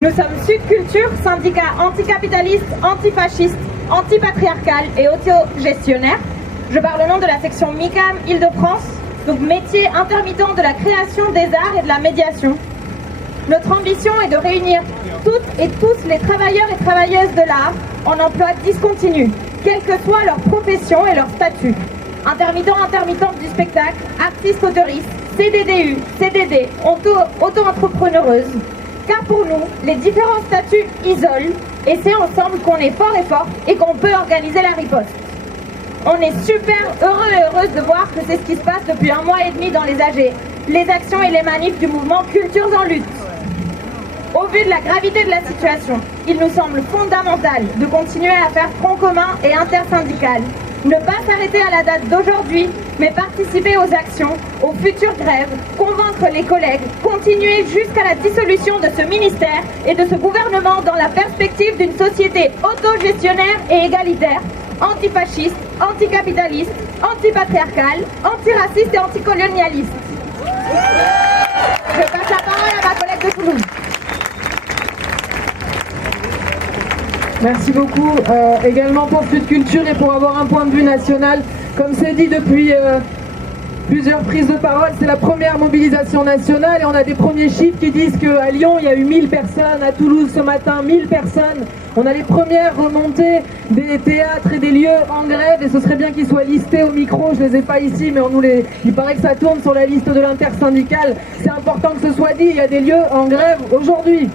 Nous sommes Sud Culture, syndicat anticapitaliste, antifasciste, antipatriarcal et autogestionnaire. Je parle au nom de la section MICAM Île-de-France, donc métier intermittent de la création des arts et de la médiation. Notre ambition est de réunir toutes et tous les travailleurs et travailleuses de l'art en emploi discontinu, quelle que soit leur profession et leur statut. Intermittente du spectacle, artiste auteuriste, CDDU, CDD, auto-entrepreneureuse. Car pour nous, les différents statuts isolent et c'est ensemble qu'on est fort et fort et qu'on peut organiser la riposte. On est super heureux et heureuse de voir que c'est ce qui se passe depuis 1 mois et demi dans les AG, les actions et les manifs du mouvement Cultures en lutte. Au vu de la gravité de la situation, il nous semble fondamental de continuer à faire front commun et intersyndical. Ne pas s'arrêter à la date d'aujourd'hui, mais participer aux actions, aux futures grèves, convaincre les collègues, continuer jusqu'à la dissolution de ce ministère et de ce gouvernement dans la perspective d'une société autogestionnaire et égalitaire, antifasciste, anticapitaliste, antipatriarcale, antiraciste et anticolonialiste. Je passe la parole à ma collègue de Toulouse. Merci beaucoup également pour Sud Culture et pour avoir un point de vue national. Comme c'est dit depuis plusieurs prises de parole, c'est la première mobilisation nationale et on a des premiers chiffres qui disent qu'à Lyon, il y a eu 1000 personnes, à Toulouse ce matin, 1000 personnes. On a les premières remontées des théâtres et des lieux en grève et ce serait bien qu'ils soient listés au micro. Je ne les ai pas ici, mais il paraît que ça tourne sur la liste de l'intersyndicale. C'est important que ce soit dit, il y a des lieux en grève aujourd'hui.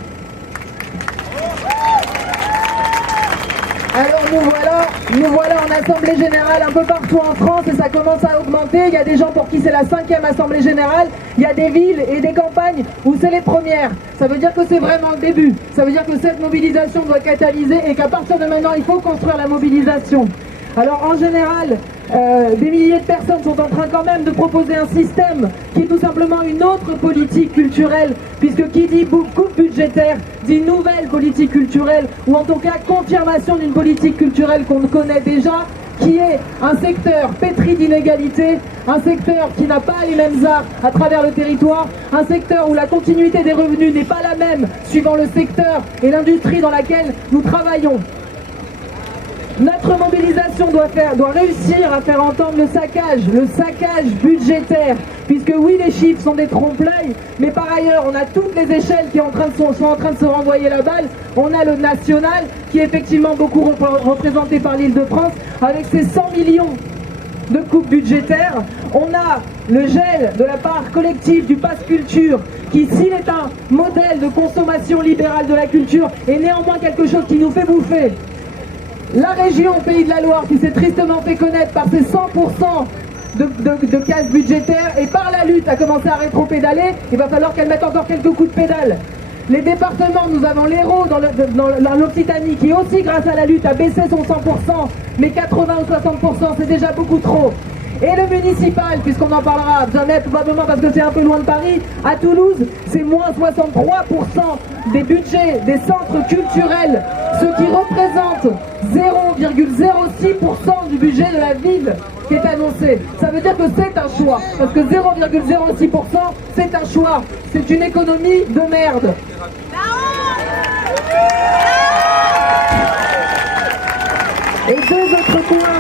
Alors nous voilà en Assemblée Générale un peu partout en France et ça commence à augmenter. Il y a des gens pour qui c'est la 5e Assemblée Générale. Il y a des villes et des campagnes où c'est les premières. Ça veut dire que c'est vraiment le début. Ça veut dire que cette mobilisation doit catalyser et qu'à partir de maintenant, il faut construire la mobilisation. Alors en général, des milliers de personnes sont en train quand même de proposer un système qui est tout simplement une autre politique culturelle, puisque qui dit coupe budgétaire dit nouvelle politique culturelle, ou en tout cas confirmation d'une politique culturelle qu'on connaît déjà, qui est un secteur pétri d'inégalités, un secteur qui n'a pas les mêmes arts à travers le territoire, un secteur où la continuité des revenus n'est pas la même suivant le secteur et l'industrie dans laquelle nous travaillons. Notre mobilisation doit réussir à faire entendre le saccage budgétaire, puisque oui, les chiffres sont des trompe-l'œil, mais par ailleurs, on a toutes les échelles qui sont en train de se renvoyer la balle. On a le national, qui est effectivement beaucoup représenté par l'Île-de-France, avec ses 100 millions de coupes budgétaires. On a le gel de la part collective du Pass Culture, qui, s'il est un modèle de consommation libérale de la culture, est néanmoins quelque chose qui nous fait bouffer. La région Pays de la Loire qui s'est tristement fait connaître par ses 100% de casse budgétaire et par la lutte a commencé à rétro-pédaler, il va falloir qu'elle mette encore quelques coups de pédale. Les départements, nous avons l'Hérault dans l'Occitanie qui aussi grâce à la lutte a baissé son 100%, mais 80 ou 60% c'est déjà beaucoup trop. Et le municipal, puisqu'on en parlera jamais probablement parce que c'est un peu loin de Paris, à Toulouse, c'est moins 63% des budgets des centres culturels, ce qui représente 0,06% du budget de la ville qui est annoncé. Ça veut dire que c'est un choix, parce que 0,06% c'est un choix, c'est une économie de merde. Et deux autres points.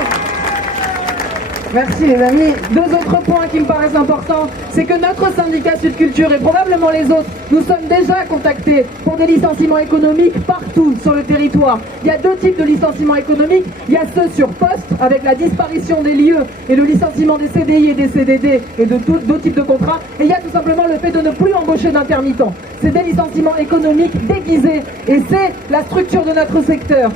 Merci les amis. Deux autres points qui me paraissent importants, c'est que notre syndicat Sud Culture et probablement les autres, nous sommes déjà contactés pour des licenciements économiques partout sur le territoire. Il y a deux types de licenciements économiques. Il y a ceux sur poste, avec la disparition des lieux et le licenciement des CDI et des CDD et de d'autres types de contrats. Et il y a tout simplement le fait de ne plus embaucher d'intermittents. C'est des licenciements économiques déguisés et c'est la structure de notre secteur.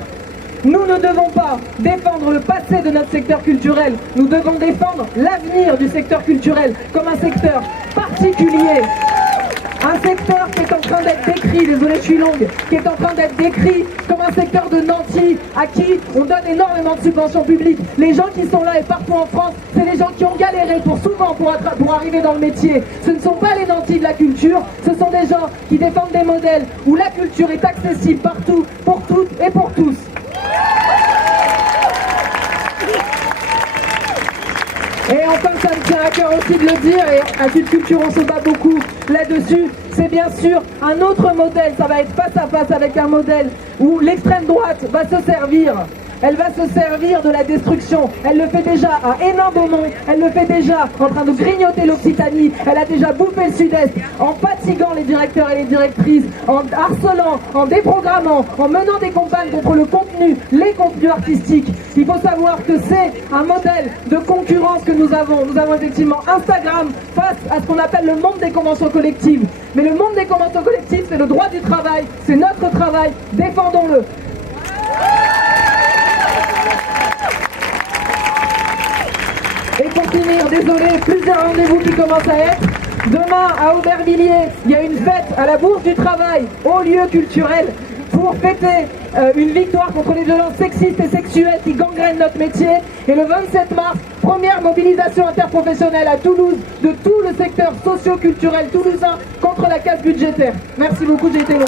Nous ne devons pas défendre le passé de notre secteur culturel, nous devons défendre l'avenir du secteur culturel comme un secteur particulier. Un secteur qui est en train d'être décrit, désolé je suis longue, qui est en train d'être décrit comme un secteur de nantis à qui on donne énormément de subventions publiques. Les gens qui sont là et partout en France, c'est les gens qui ont galéré pour arriver dans le métier. Ce ne sont pas les nantis de la culture, ce sont des gens qui défendent des modèles où la culture est accessible partout, pour toutes et pour tous. Et enfin, ça me tient à cœur aussi de le dire, et à Sud Culture on se bat beaucoup là-dessus, c'est bien sûr un autre modèle. Ça va être face à face avec un modèle où l'extrême droite va se servir. Elle va se servir de la destruction. Elle le fait déjà à Hénin-Beaumont. Elle le fait déjà en train de grignoter l'Occitanie. Elle a déjà bouffé le Sud-Est en fatiguant les directeurs et les directrices, en harcelant, en déprogrammant, en menant des campagnes contre le contenu, les contenus artistiques. Il faut savoir que c'est un modèle de concurrence que nous avons. Nous avons effectivement Instagram face à ce qu'on appelle le monde des conventions collectives. Mais le monde des conventions collectives, c'est le droit du travail, c'est notre travail. Défendons-le. Et pour finir, désolé, plusieurs rendez-vous qui commencent à être. Demain, à Aubervilliers, il y a une fête à la Bourse du Travail, au lieu culturel, pour fêter une victoire contre les violences sexistes et sexuelles qui gangrènent notre métier. Et le 27 mars, première mobilisation interprofessionnelle à Toulouse de tout le secteur socio-culturel toulousain contre la casse budgétaire. Merci beaucoup, j'ai été longue.